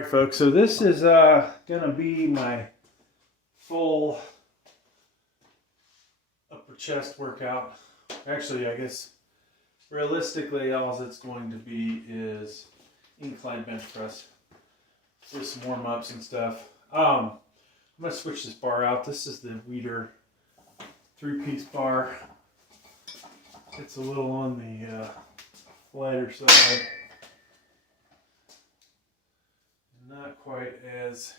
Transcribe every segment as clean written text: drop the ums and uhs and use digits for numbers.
Alright folks, so this is gonna be my full upper chest workout. Actually, I guess realistically all it's going to be is incline bench press with some warm-ups and stuff. I'm gonna switch this bar out. This is the Weeder 3-piece bar. It's a little on the lighter side. Not quite as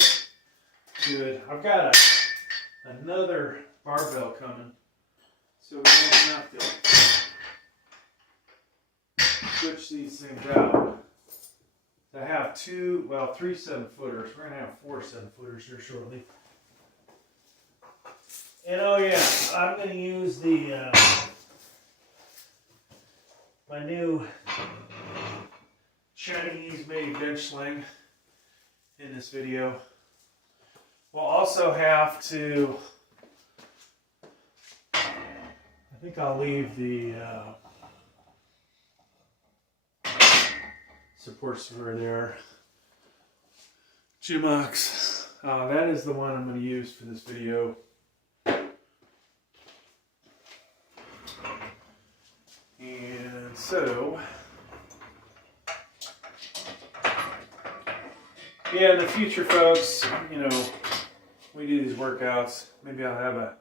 good. I've got another barbell coming, so we don't have to switch these things out. I have three 7-footers. We're gonna have 4 7-footers here shortly. And oh yeah, I'm gonna use the my new Chinese-made bench sling in this video. We'll also have to, I think I'll leave the supports for there. Gigabyte. That is the one I'm going to use for this video. And so, yeah, in the future, folks, you know, we do these workouts. Maybe I'll have a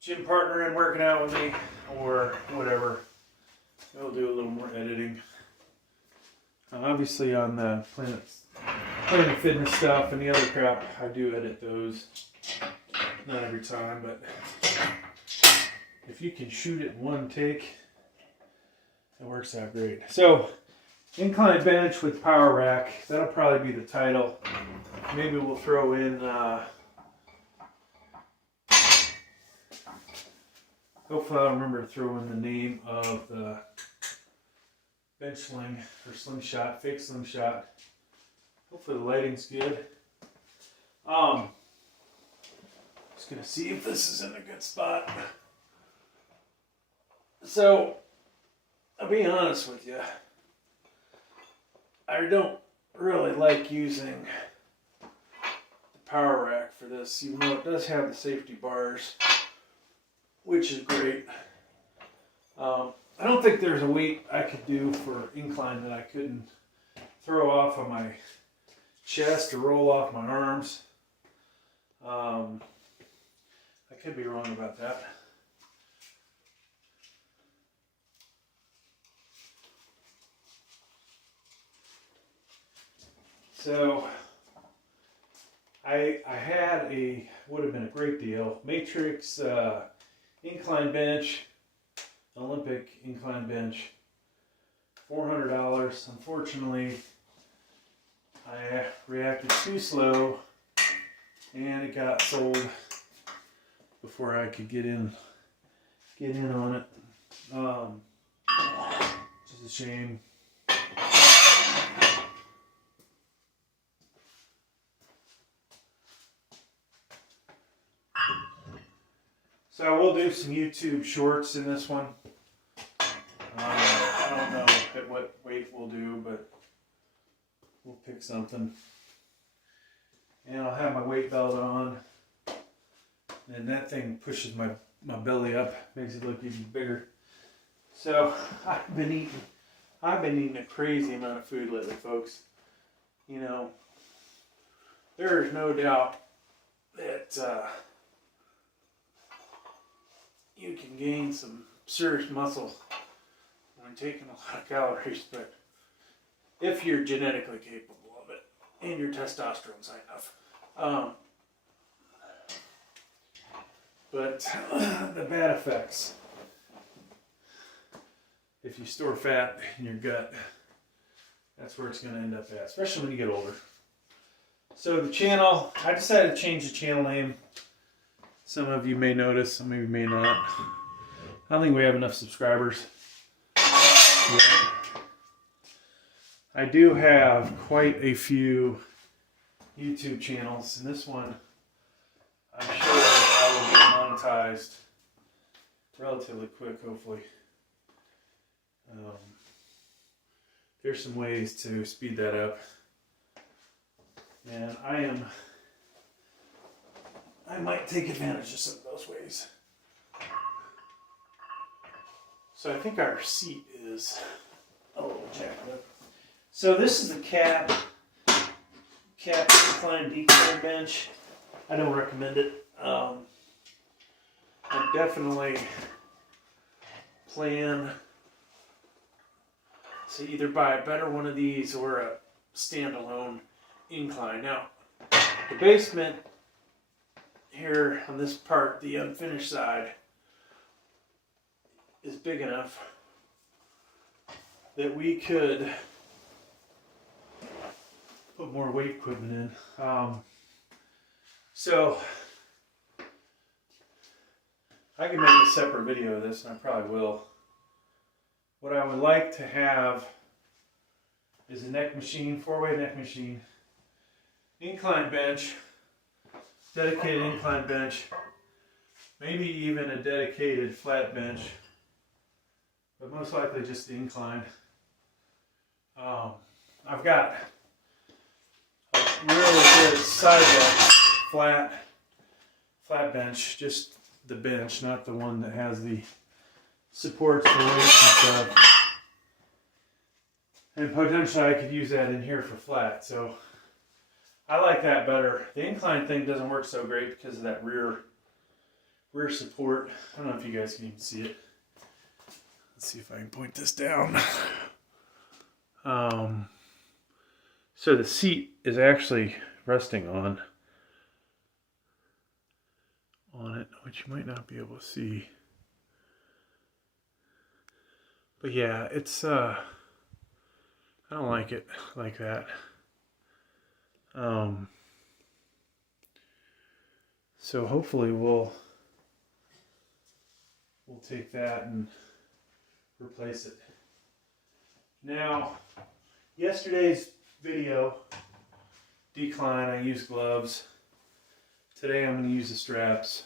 gym partner in working out with me or whatever. We'll do a little more editing. Obviously on the Planet Fitness stuff and the other crap, I do edit those. Not every time, but if you can shoot it in one take, it works out great. So, incline bench with power rack. That'll probably be the title. Maybe we'll throw in, hopefully I'll remember to throw in the name of the bench sling or slingshot, fake slingshot. Hopefully the lighting's good. Just gonna see if this is in a good spot. So, I'll be honest with you. I don't really like using the power rack for this, even though it does have the safety bars, which is great. I don't think there's a weight I could do for incline that I couldn't throw off of my chest or roll off my arms. I could be wrong about that. So I had would have been a great deal, Matrix incline bench, Olympic incline bench, $400. Unfortunately, I reacted too slow and it got sold before I could get in on it. Which is a shame. So I will do some YouTube shorts in this one. I don't know at what weight we'll do, but we'll pick something. And I'll have my weight belt on. And that thing pushes my belly up, makes it look even bigger. So I've been eating a crazy amount of food lately, folks. You know, there is no doubt that you can gain some serious muscle when taking a lot of calories, but if you're genetically capable of it and your testosterone's high enough. But the bad effects, if you store fat in your gut, that's where it's going to end up at, especially when you get older. So the channel, I decided to change the channel name. Some of you may notice, some of you may not. I don't think we have enough subscribers yet. I do have quite a few YouTube channels, and this one, I'm sure I will get monetized relatively quick, hopefully. There's some ways to speed that up. And I might take advantage of some of those ways. So I think our seat is a little jacked up. So this is the cap incline decline bench. I don't recommend it. I definitely plan to either buy a better one of these or a standalone incline. Now, the basement here on this part, the unfinished side, is big enough that we could put more weight equipment in. So I can make a separate video of this, and I probably will. What I would like to have is a neck machine, 4-way neck machine, incline bench, dedicated incline bench, maybe even a dedicated flat bench, but most likely just the incline. I've got a really good sidewalk flat bench, just the bench, not the one that has the supports for weights and stuff. And potentially I could use that in here for flat, so I like that better. The incline thing doesn't work so great because of that rear support. I don't know if you guys can even see it. Let's see if I can point this down. So the seat is actually resting on it, which you might not be able to see. But yeah, it's I don't like it like that. So hopefully we'll take that and replace it. Now, yesterday's video decline, I used gloves. Today I'm going to use the straps.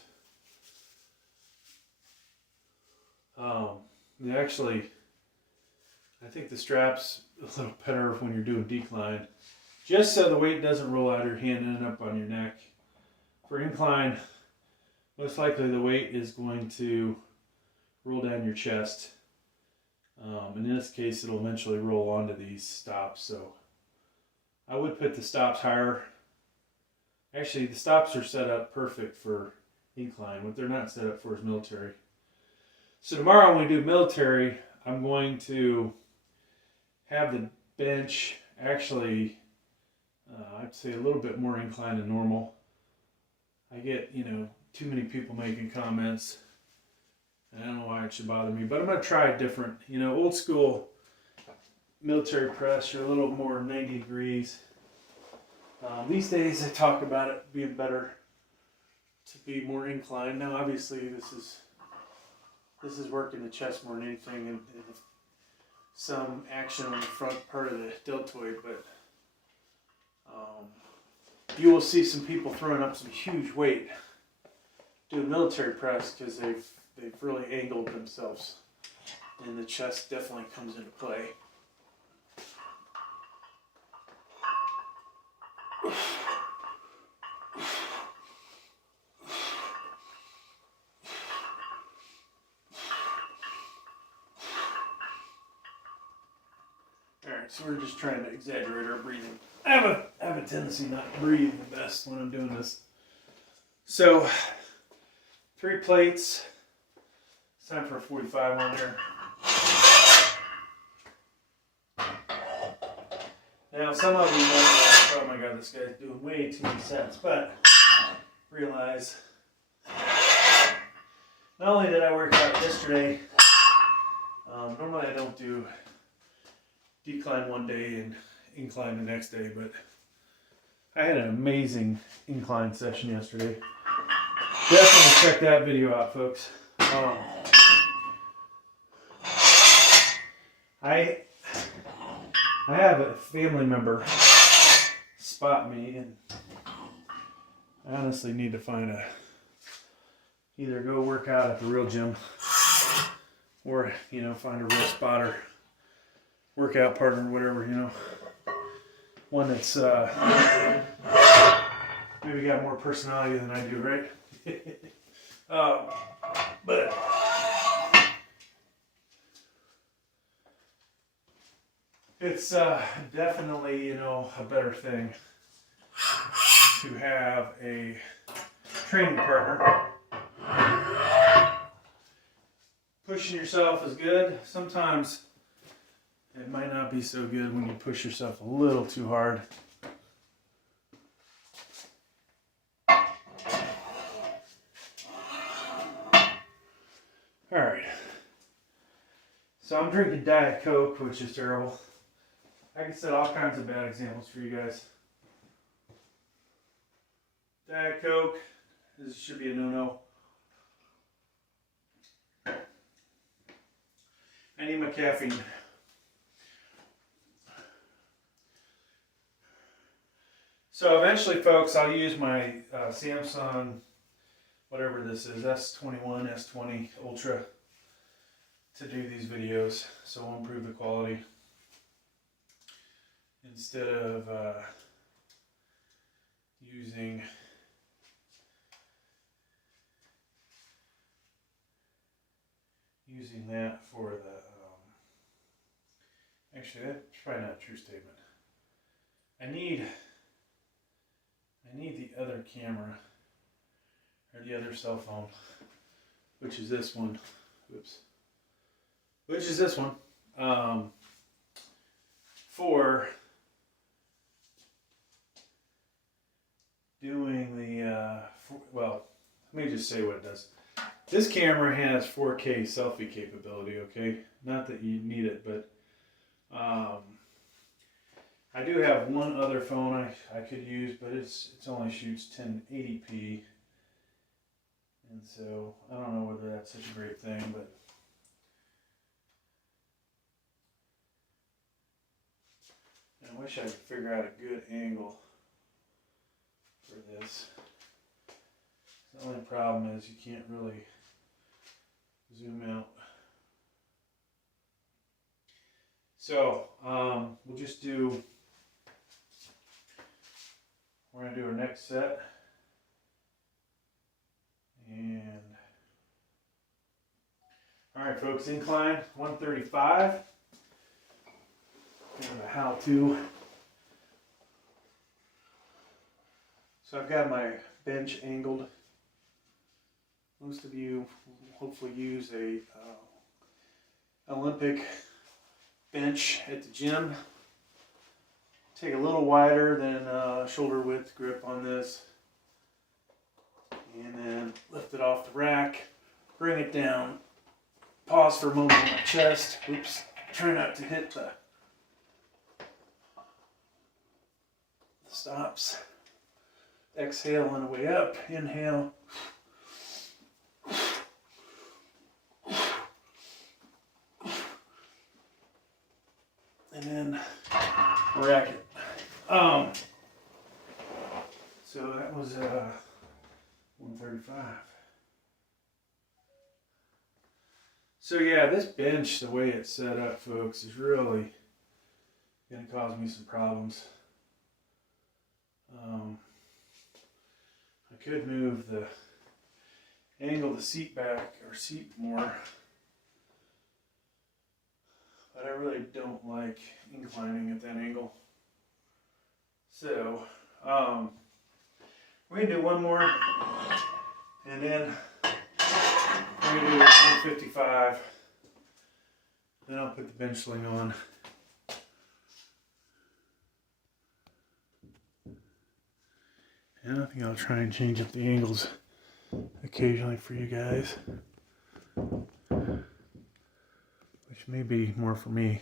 Actually, I think the straps a little better when you're doing decline, just so the weight doesn't roll out of your hand and end up on your neck. For incline, most likely the weight is going to roll down your chest. In this case, it'll eventually roll onto these stops. So I would put the stops higher. Actually, the stops are set up perfect for incline. What they're not set up for is military. So tomorrow when we do military, I'm going to have the bench actually, I'd say a little bit more inclined than normal. I get, too many people making comments. I don't know why it should bother me, but I'm going to try it different. Old school military press, you're a little more 90 degrees. These days I talk about it being better to be more inclined. Now obviously this is working the chest more than anything, and some action on the front part of the deltoid, but you will see some people throwing up some huge weight doing military press because they've really angled themselves, and the chest definitely comes into play. Alright, so we're just trying to exaggerate our breathing. I have a tendency not to breathe the best when I'm doing this. So, 3 plates. It's time for a 45 on there. Now, some of you might be like, oh my god, this guy's doing way too many sets, but realize, not only did I work out yesterday, normally I don't do decline one day and incline the next day, but I had an amazing incline session yesterday. Definitely check that video out, folks. I have a family member spot me, and I honestly need to find either go work out at the real gym or, find a real spotter, workout partner, whatever, one that's maybe got more personality than I do, right? But it's definitely, you know, a better thing to have a training partner. Pushing yourself is good. Sometimes it might not be so good when you push yourself a little too hard. Alright. So I'm drinking Diet Coke, which is terrible. I can set all kinds of bad examples for you guys. Diet Coke, this should be a no-no. I need my caffeine. So eventually, folks, I'll use my Samsung, whatever this is, S21, S20 Ultra to do these videos. So I'll improve the quality. Instead of using that for the, actually that's probably not a true statement. I need the other camera, or the other cell phone, which is this one, which is this one, for doing the, well, let me just say what it does. This camera has 4K selfie capability, okay? Not that you need it, but I do have one other phone I could use, but it's only shoots 1080p. And so I don't know whether that's such a great thing, but I wish I could figure out a good angle for this. The only problem is you can't really zoom out. So we'll just do, we're going to do our next set. And all right, folks, incline 135. Kind of a how-to. So I've got my bench angled. Most of you hopefully use a Olympic bench at the gym. Take a little wider than shoulder width grip on this, and then lift it off the rack, bring it down, pause for a moment on my chest. Oops, try not to hit the stops. Exhale on the way up, inhale. And then rack it. So that was 135. So yeah, this bench, the way it's set up, folks, is really going to cause me some problems. I could move the angle the seat back or seat more, but I really don't like inclining at that angle. So we're going to do one more, and then we're going to do 155. Then I'll put the bench sling on. And I think I'll try and change up the angles occasionally for you guys, which may be more for me,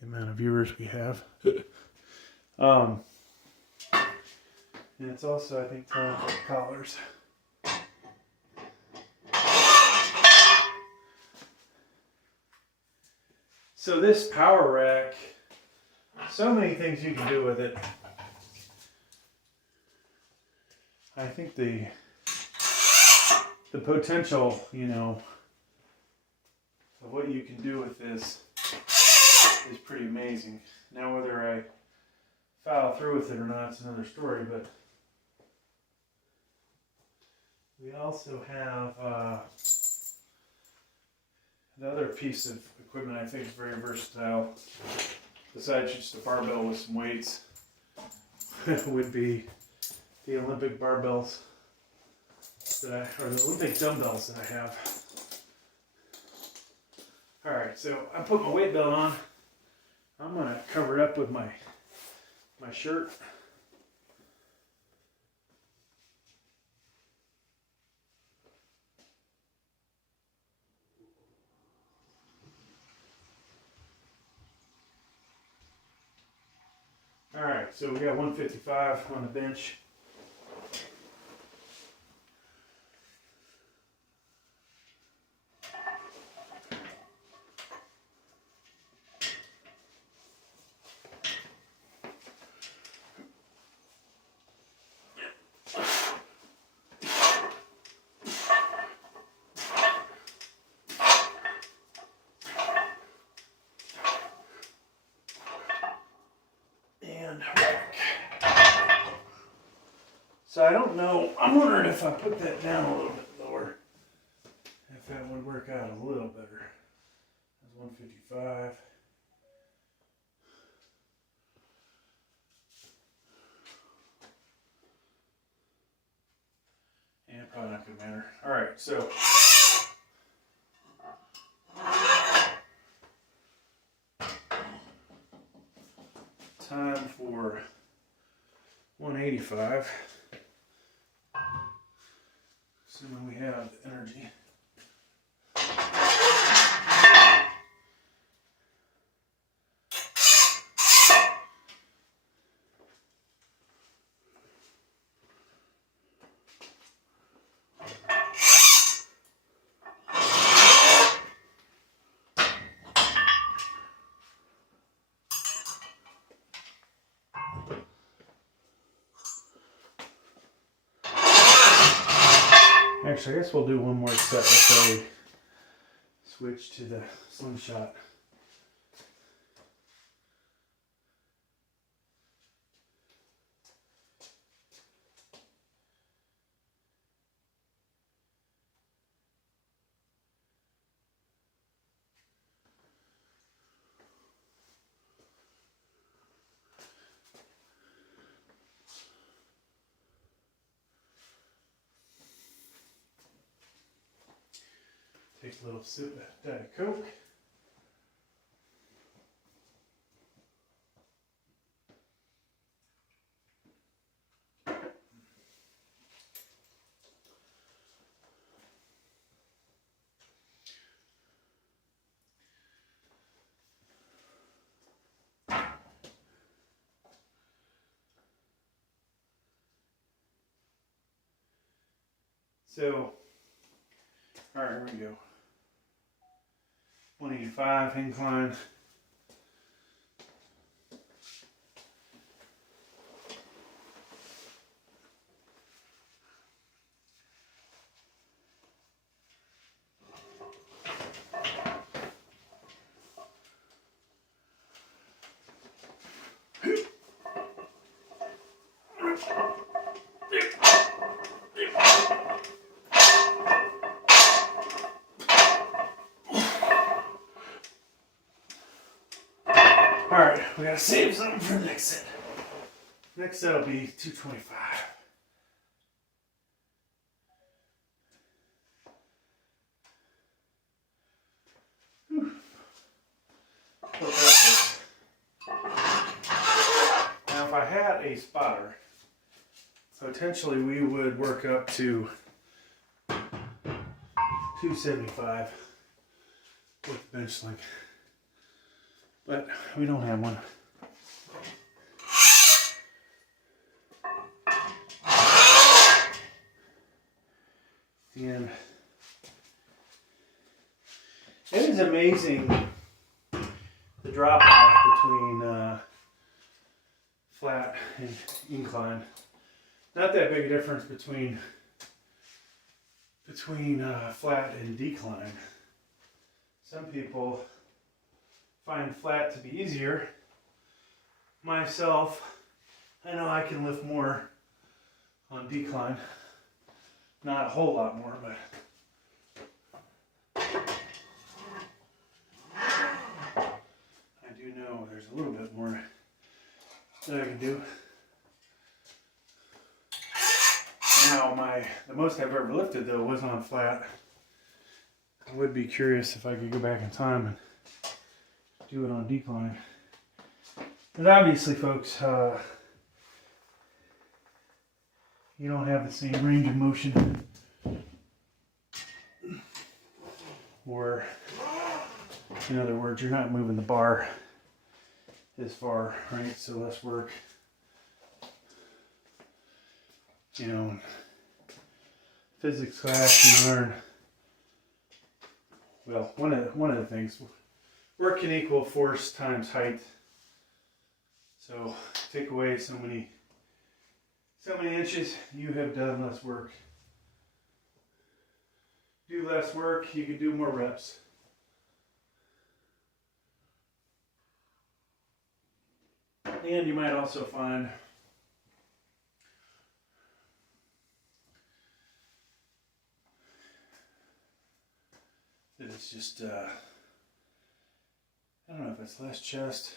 the amount of viewers we have. And it's also, I think, time for collars. So this power rack, so many things you can do with it. I think the potential, you know, of what you can do with this is pretty amazing. Now whether I follow through with it or not is another story, but we also have the other piece of equipment I think is very versatile, besides just a barbell with some weights, would be the Olympic barbells that or the Olympic dumbbells that I have. Alright, so I put my weight belt on. I'm going to cover it up with my shirt. Alright, so we got 155 on the bench. So I don't know, I'm wondering if I put that down a little bit lower, if that would work out a little better. That's 155. And probably not gonna matter. All right, so. Time for 185. Assuming we have the energy. Actually, I guess we'll do one more set before we switch to the slingshot. Take a little sip of Diet Coke. So, all right, here we go. 185 incline. Alright, we gotta save something for the next set. Next set will be 225. Whew. Now if I had a spotter, potentially we would work up to 275 with the bench sling. But we don't have one. And it is amazing the drop off between flat and incline. Not that big a difference between flat and decline. Some people find flat to be easier. Myself, I know I can lift more on decline. Not a whole lot more, but I do know there's a little bit more that I can do. Now, the most I've ever lifted though was on flat. I would be curious if I could go back in time and do it on decline. But obviously, folks, you don't have the same range of motion, or in other words, you're not moving the bar as far, right? So less work. You know, in physics class, you learn, well, one of the things, work can equal force times height. So take away so many inches, you have done less work. Do less work, you can do more reps. And you might also find that it's just, I don't know if it's less chest,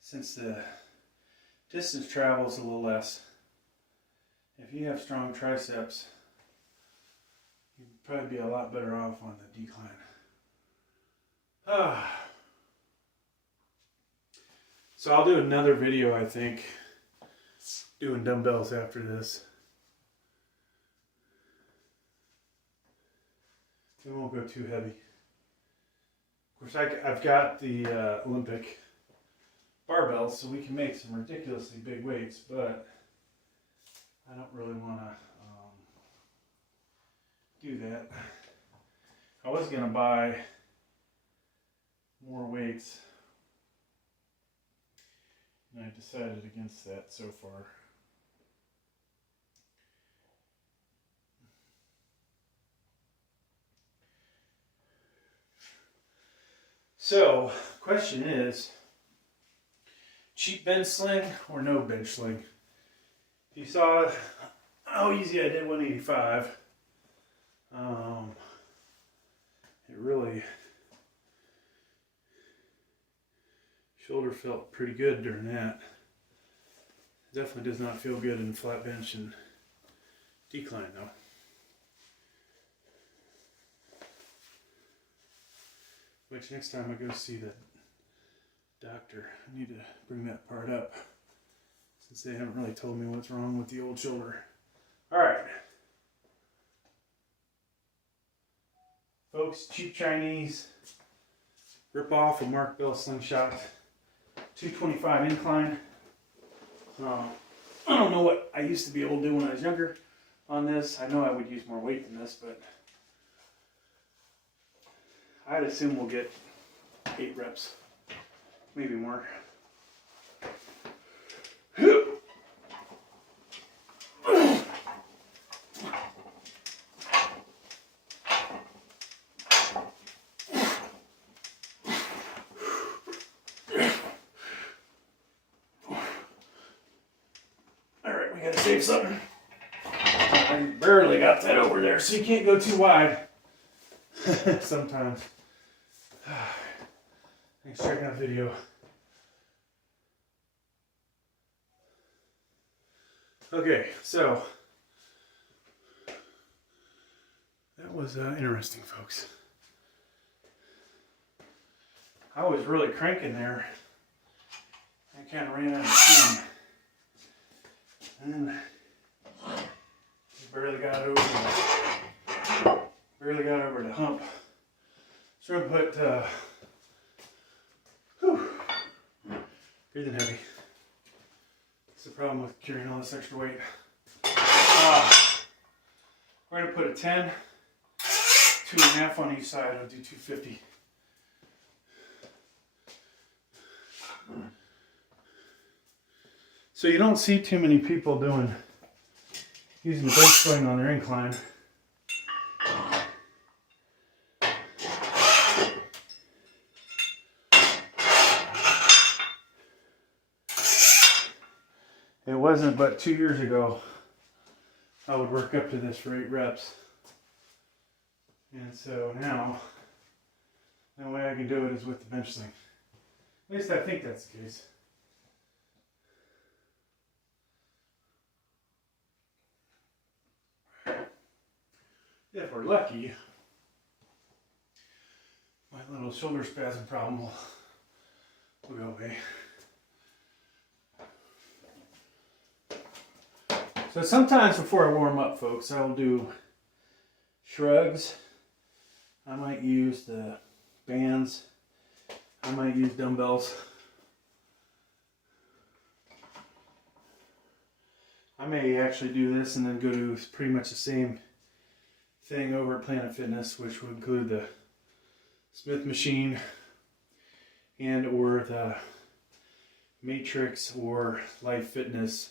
since the distance travel is a little less. If you have strong triceps, you'd probably be a lot better off on the decline. So I'll do another video, I think, doing dumbbells after this. It won't go too heavy. Of course, I've got the Olympic barbells, so we can make some ridiculously big weights, but I don't really want to do that. I was going to buy more weights, and I've decided against that so far. So, question is, cheap bench sling or no bench sling? If you saw how easy I did 185, it really, shoulder felt pretty good during that. It definitely does not feel good in flat bench and decline though. Which next time I go see the doctor, I need to bring that part up, since they haven't really told me what's wrong with the old shoulder. Alright. Folks, cheap Chinese, rip off a Mark Bell Slingshot 225 incline. I don't know what I used to be able to do when I was younger on this. I know I would use more weight than this, but I'd assume we'll get 8 reps, maybe more. Alright, we gotta save something. I barely got that over there, so you can't go too wide sometimes. Thanks for checking out the video. Okay, so that was interesting, folks. I was really cranking there. I kind of ran out of steam. And barely got over the hump. So I'm gonna put breathing heavy. That's the problem with carrying all this extra weight. We're gonna put a 10, 2.5 on each side. I'll do 250. So you don't see too many people using the bench sling on their incline. It wasn't but 2 years ago I would work up to this for 8 reps. And so now, the way I can do it is with the bench sling. At least I think that's the case. If we're lucky, my little shoulder spasm problem will go away. So sometimes before I warm up, folks, I'll do shrugs. I might use the bands. I might use dumbbells. I may actually do this and then go to pretty much the same thing over at Planet Fitness, which would include the Smith machine and or the Matrix or Life Fitness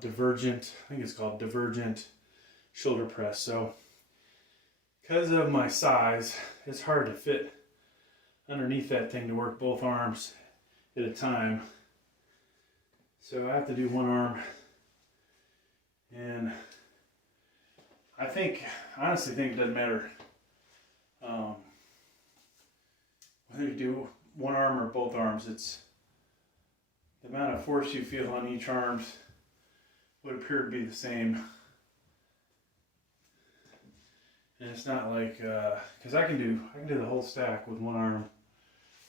divergent, I think it's called divergent shoulder press. So because of my size, it's hard to fit underneath that thing to work both arms at a time. So I have to do one arm, and I honestly think it doesn't matter whether you do one arm or both arms. It's the amount of force you feel on each arm would appear to be the same. And it's not like, because I can do the whole stack with one arm,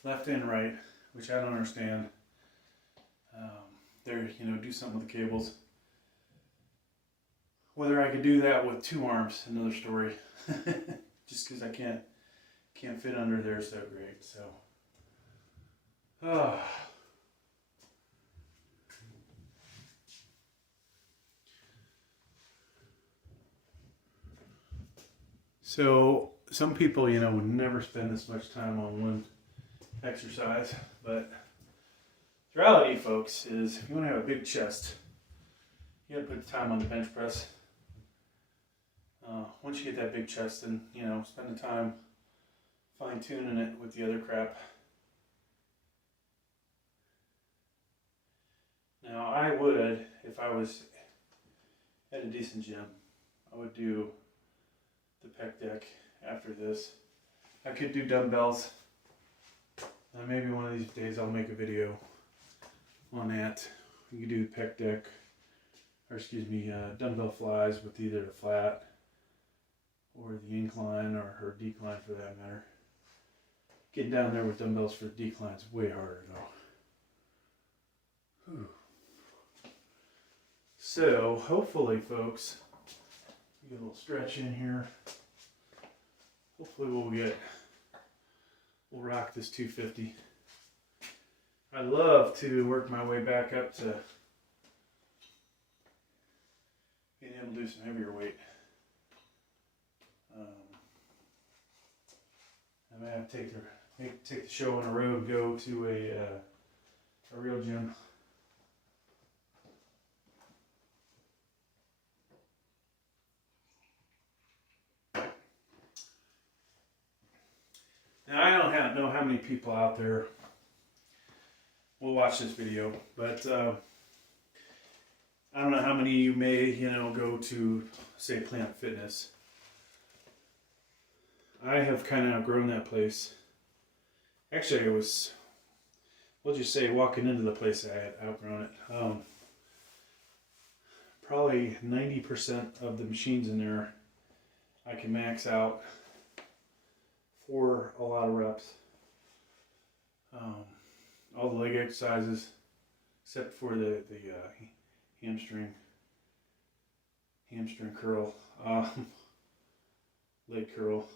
left and right, which I don't understand. Do something with the cables. Whether I could do that with 2 arms, another story. Just because I can't fit under there so great. So, So some people, would never spend this much time on one exercise, but the reality, folks, is if you want to have a big chest, you got to put the time on the bench press. Once you get that big chest, then, spend the time fine-tuning it with the other crap. Now, I would, if I was at a decent gym, I would do the pec deck after this. I could do dumbbells. Maybe one of these days I'll make a video on that. You could do the pec deck, or dumbbell flies with either the flat or the incline or decline for that matter. Getting down there with dumbbells for decline is way harder though. Whew. So hopefully, folks, get a little stretch in here. Hopefully we'll rock this 250. I'd love to work my way back up to being able to do some heavier weight. I may have to take the show on the road, go to a real gym. Now, I don't know how many people out there will watch this video, but I don't know how many of you may, go to, say, Planet Fitness. I have kind of outgrown that place. Actually, we'll just say walking into the place I had outgrown it. Probably 90% of the machines in there I can max out for a lot of reps. All the leg exercises, except for the hamstring curl, leg curl.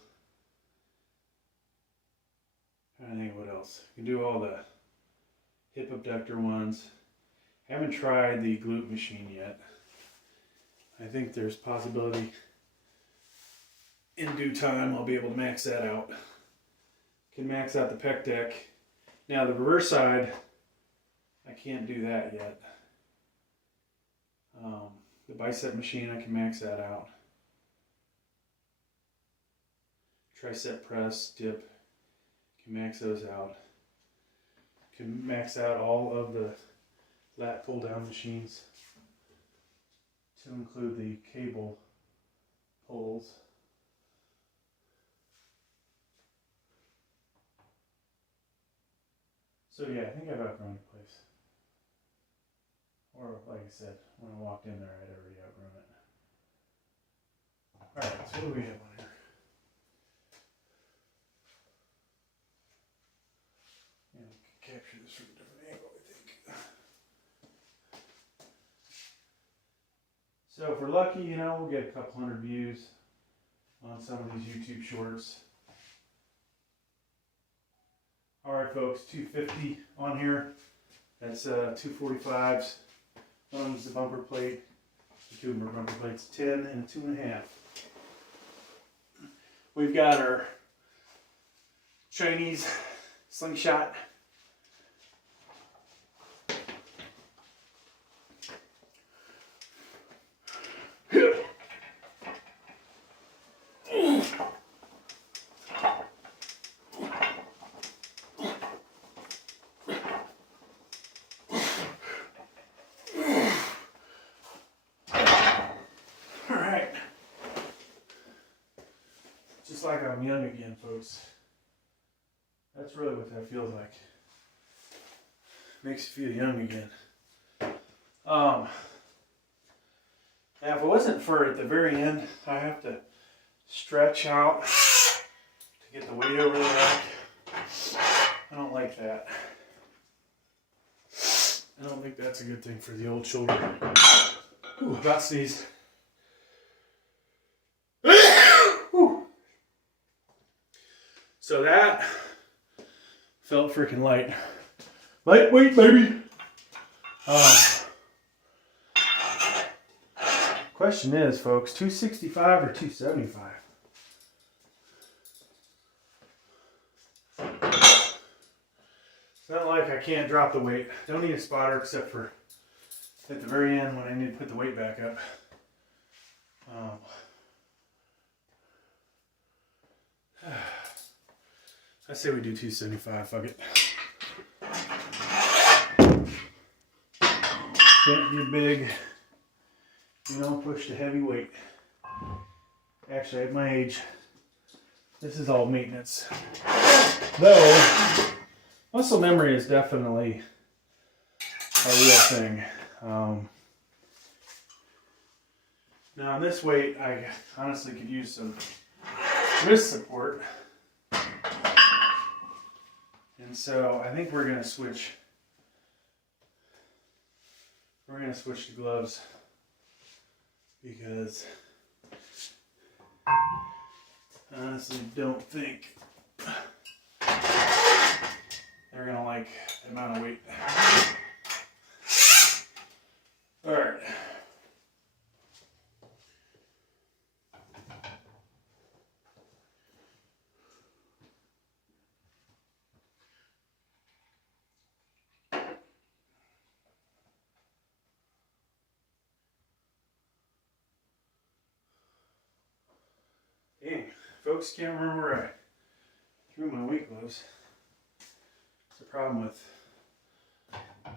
I don't think what else. You can do all the hip abductor ones. Haven't tried the glute machine yet. I think there's possibility in due time I'll be able to max that out. Can max out the pec deck. Now the reverse side, I can't do that yet. The bicep machine, I can max that out. Tricep press, dip, can max those out. Can max out all of the lat pull down machines to include the cable pulls. So yeah, I think I've outgrown the place. Or like I said, when I walked in there, I'd already outgrown it. Alright, so what do we have on here? Yeah, we can capture this from a different angle, I think. So if we're lucky, you know, we'll get a couple hundred views on some of these YouTube shorts. Alright folks, 250 on here. That's 245s. One's the bumper plate. The two bumper plates, 10 and 2.5. We've got our Chinese Slingshot. Just like I'm young again, folks. That's really what that feels like. Makes you feel young again. Now, if it wasn't for at the very end, I have to stretch out to get the weight over the rack. I don't like that. I don't think that's a good thing for the old shoulder. Ooh, about sneeze. So that felt freaking light. Lightweight, baby. Question is, folks, 265 or 275? It's not like I can't drop the weight. Don't need a spotter except for at the very end when I need to put the weight back up. I say we do 275, fuck it. Can't be big, you know, push the heavy weight. Actually, at my age, this is all maintenance. Though, muscle memory is definitely a real thing. Now, on this weight, I honestly could use some wrist support. And so I think we're going to switch. We're going to switch to gloves because I honestly don't think they're going to like the amount of weight. All right. Dang, folks, can't remember where I threw my weight gloves. It's a problem with my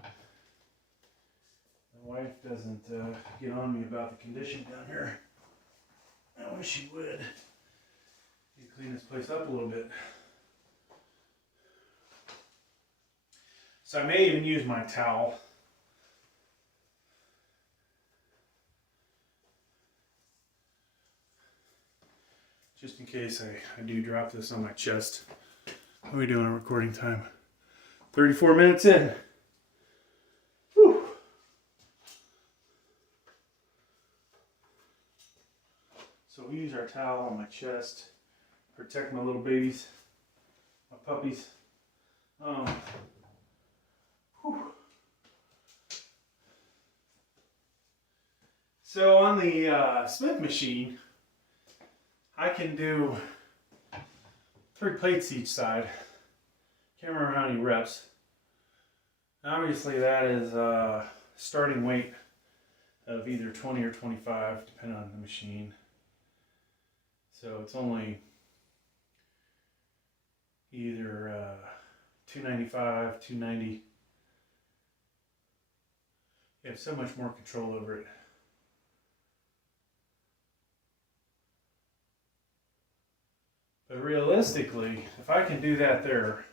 wife doesn't get on me about the condition down here. I wish she would. You clean this place up a little bit. So I may even use my towel. Just in case I do drop this on my chest. What are we doing on recording time? 34 minutes in. Whew. So we use our towel on my chest, protect my little babies, my puppies. So on the Smith machine, I can do 3 plates each side. Can't remember how many reps. Obviously that is starting weight of either 20 or 25, depending on the machine. So it's only either 295, 290, You have so much more control over it. But realistically, if I can do that there,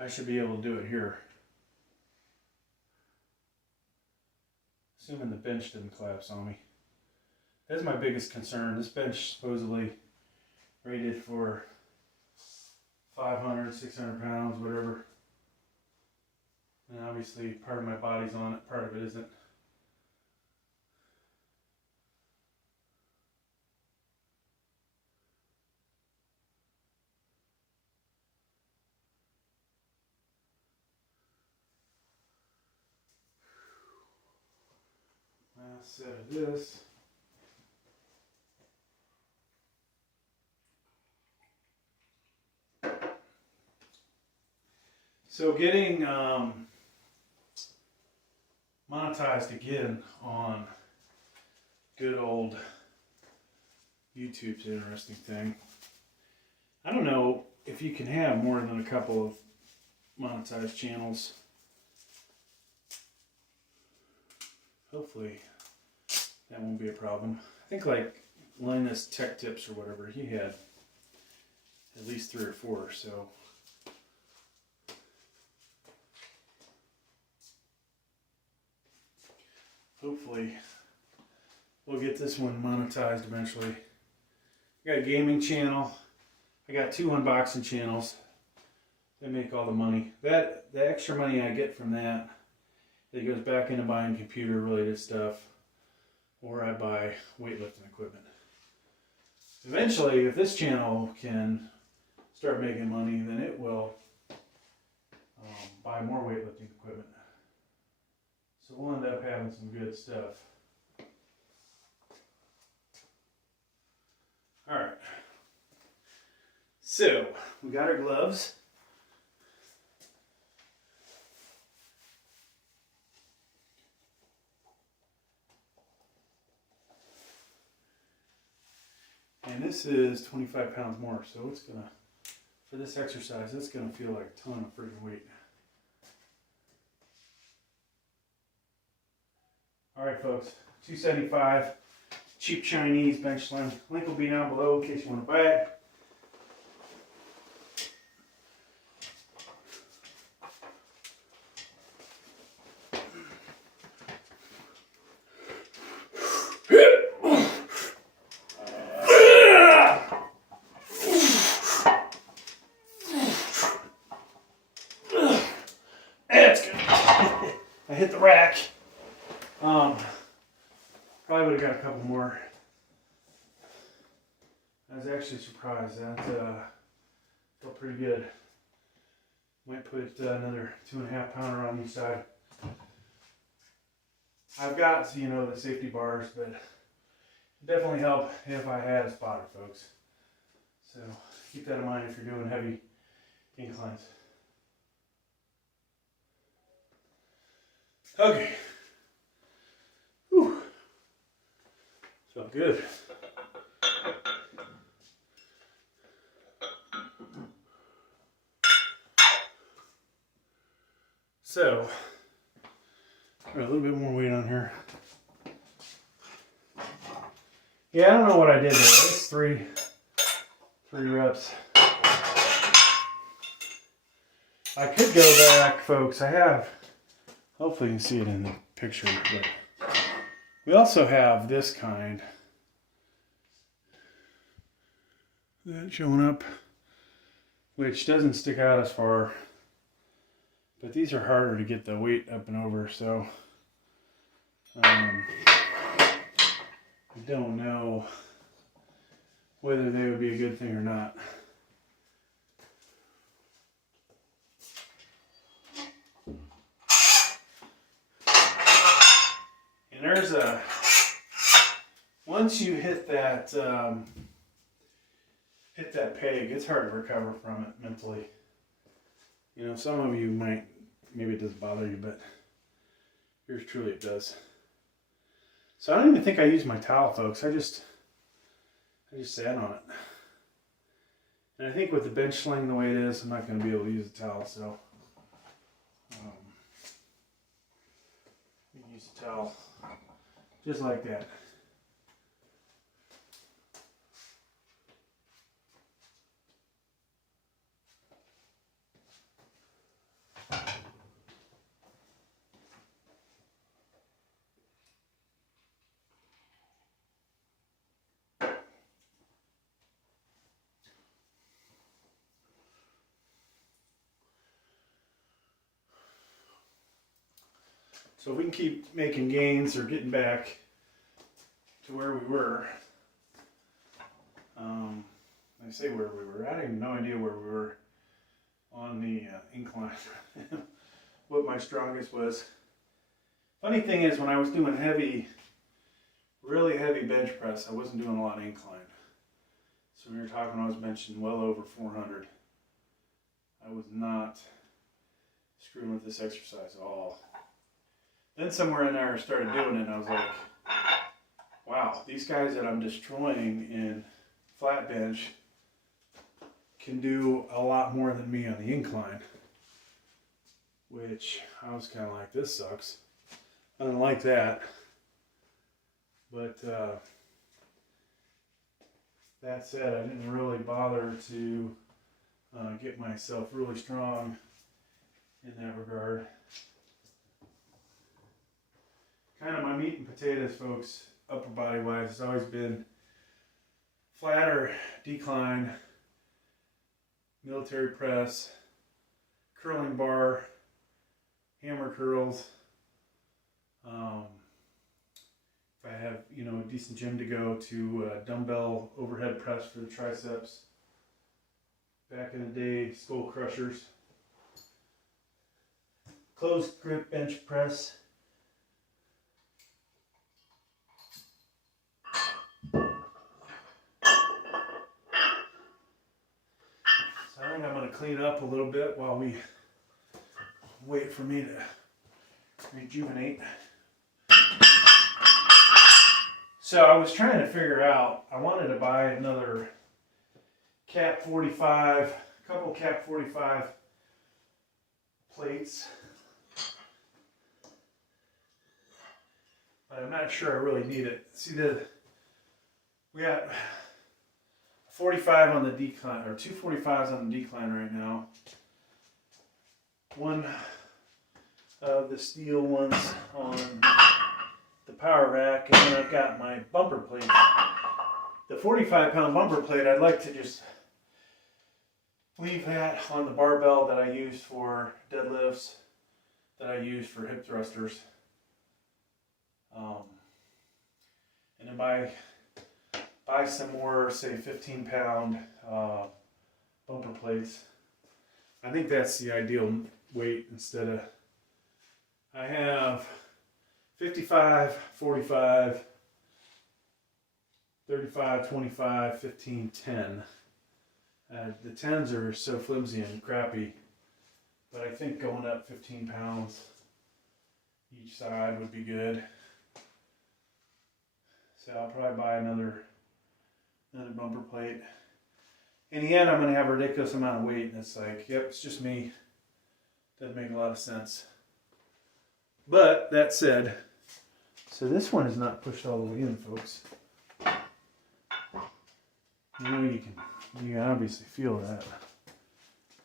I should be able to do it here. Assuming the bench didn't collapse on me. That's my biggest concern. This bench supposedly rated for 500, 600 pounds, whatever. And obviously part of my body's on it, part of it isn't. Last set of this. So getting monetized again on good old YouTube's an interesting thing. I don't know if you can have more than a couple of monetized channels. Hopefully that won't be a problem. I think like Linus Tech Tips or whatever, he had at least 3 or 4, so hopefully we'll get this one monetized eventually. I got a gaming channel. I got 2 unboxing channels. They make all the money. The extra money I get from that, it goes back into buying computer related stuff, or I buy weightlifting equipment. Eventually, if this channel can start making money, then it will buy more weightlifting equipment. So we'll end up having some good stuff. Alright. So, we got our gloves. And this is 25 pounds more, so it's gonna, for this exercise, it's gonna feel like a ton of freaking weight. Alright folks, 275, cheap Chinese bench sling. Link will be down below in case you want to buy it. That's good. I hit the rack. Probably would have got a couple more. I was actually surprised. That felt pretty good. Might put another 2.5 pounder on each side. I've got, you know, the safety bars, but it definitely help if I had a spotter, folks. So keep that in mind if you're doing heavy inclines. Okay. Whew. Felt good. So, got a little bit more weight on here. Yeah, I don't know what I did there. It's three reps. I could go back, folks. I have. Hopefully you can see it in the picture. But we also have this kind. That showing up, which doesn't stick out as far. But these are harder to get the weight up and over, so I don't know whether they would be a good thing or not. And there's a, once you hit that peg, it's hard to recover from it mentally. You know, some of you might, maybe it doesn't bother you, but yours truly it does. So I don't even think I used my towel, folks. I just sat on it. And I think with the bench sling the way it is, I'm not going to be able to use a towel, so use Use a towel. Just like that. So if we can keep making gains or getting back to where we were, I say where we were, I had no idea where we were on the incline, what my strongest was. Funny thing is, when I was doing really heavy bench press, I wasn't doing a lot of incline. So we were talking, I was benching well over 400. I was not screwing with this exercise at all. Then somewhere in there I started doing it and I was like, wow, these guys that I'm destroying in flat bench can do a lot more than me on the incline. Which I was kind of like, this sucks. I didn't like that. But that said, I didn't really bother to get myself really strong in that regard. Kind of my meat and potatoes, folks, upper body wise, has always been flat or decline, military press, curling bar, hammer curls. If I have, a decent gym to go to, dumbbell overhead press for the triceps. Back in the day, skull crushers. Closed grip bench press. So I think I'm going to clean up a little bit while we wait for me to rejuvenate. So I was trying to figure out, I wanted to buy another Cap 45, a couple Cap 45 plates. But I'm not sure I really need it. See, we got 45 on the decline, or 2 45s on the decline right now. One of the steel ones on the power rack, and then I've got my bumper plate. The 45-pound bumper plate, I'd like to just leave that on the barbell that I use for deadlifts, that I use for hip thrusters. And then buy some more, say 15-pound bumper plates. I think that's the ideal weight instead of, I have 55, 45, 35, 25, 15, 10. The 10s are so flimsy and crappy, but I think going up 15 pounds each side would be good. So I'll probably buy another bumper plate. In the end, I'm going to have a ridiculous amount of weight, and it's like, yep, it's just me. Doesn't make a lot of sense. But that said, so this one is not pushed all the way in, folks. You can obviously feel that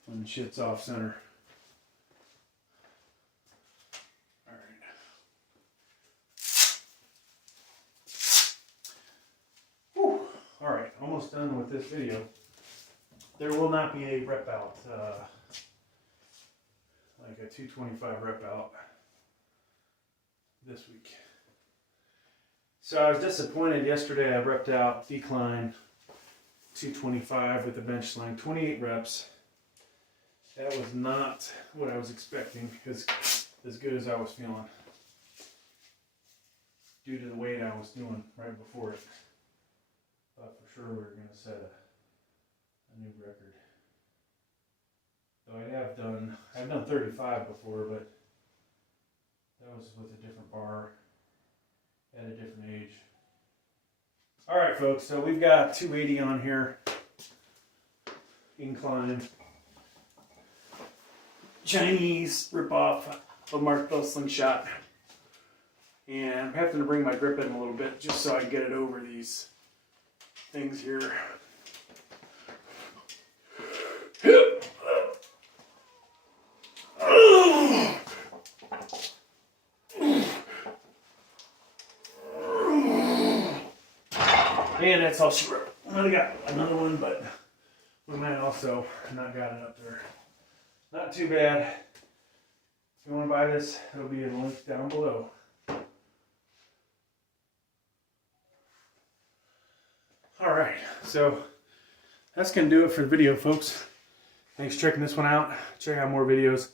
when the shit's off center. Alright, almost done with this video. There will not be a rep out, like a 225 rep out this week. So I was disappointed yesterday. I repped out decline 225 with the bench sling, 28 reps. That was not what I was expecting, as good as I was feeling, due to the weight I was doing right before it. Thought for sure we were going to set a new record. Though I've done 35 before, but that was with a different bar at a different age. Alright folks, so we've got 280 on here. Incline. Chinese ripoff of Mark Bell Slingshot. And I'm having to bring my grip in a little bit just so I can get it over these things here. And that's all she wrote. I got another one, but we might also not got it up there. Not too bad. If you want to buy this, it'll be in the link down below. Alright, so that's going to do it for the video, folks. Thanks for checking this one out. Check out more videos.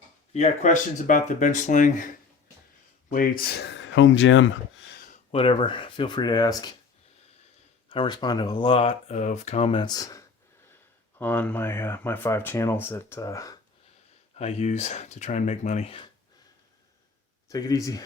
If you got questions about the bench sling, weights, home gym, whatever, feel free to ask. I respond to a lot of comments on my my 5 channels that I use to try and make money. Take it easy.